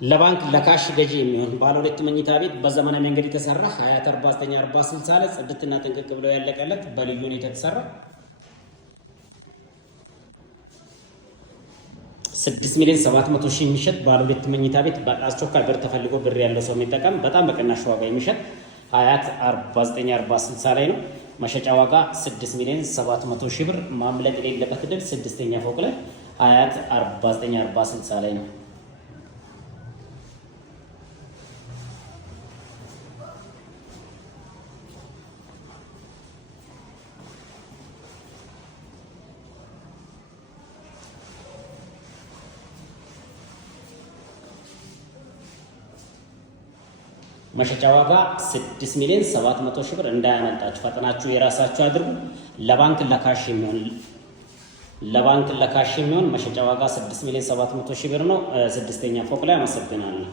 ለባንክ ለካሽ ገዢ የሚሆን ባለ ሁለት መኝታ ቤት በዘመናዊ መንገድ የተሰራ 20494060 ላይ ጽድትና ጥንቅቅ ብሎ ያለቀለት በልዩ ሁኔታ የተሰራ 6,700,000 የሚሸጥ ባለ ሁለት መኝታ ቤት በአስቸኳይ ብር ተፈልጎ ብር ያለው ሰው የሚጠቀም በጣም በቅናሽ ዋጋ የሚሸጥ 20494060 ላይ ነው። መሸጫ ዋጋ 6,700,000 ብር። ማምለጥ የሌለበት ድል 6ኛ ፎቅ ላይ 20494060 ላይ ነው። መሸጫ ዋጋ 6,700,000 ብር። እንዳያመልጣችሁ ፈጥናችሁ የራሳችሁ አድርጉ። ለባንክ ለካሽ የሚሆን መሸጫ ዋጋ 6,700,000 ብር ነው። 6ኛ ፎቅ ላይ። አመሰግናለሁ።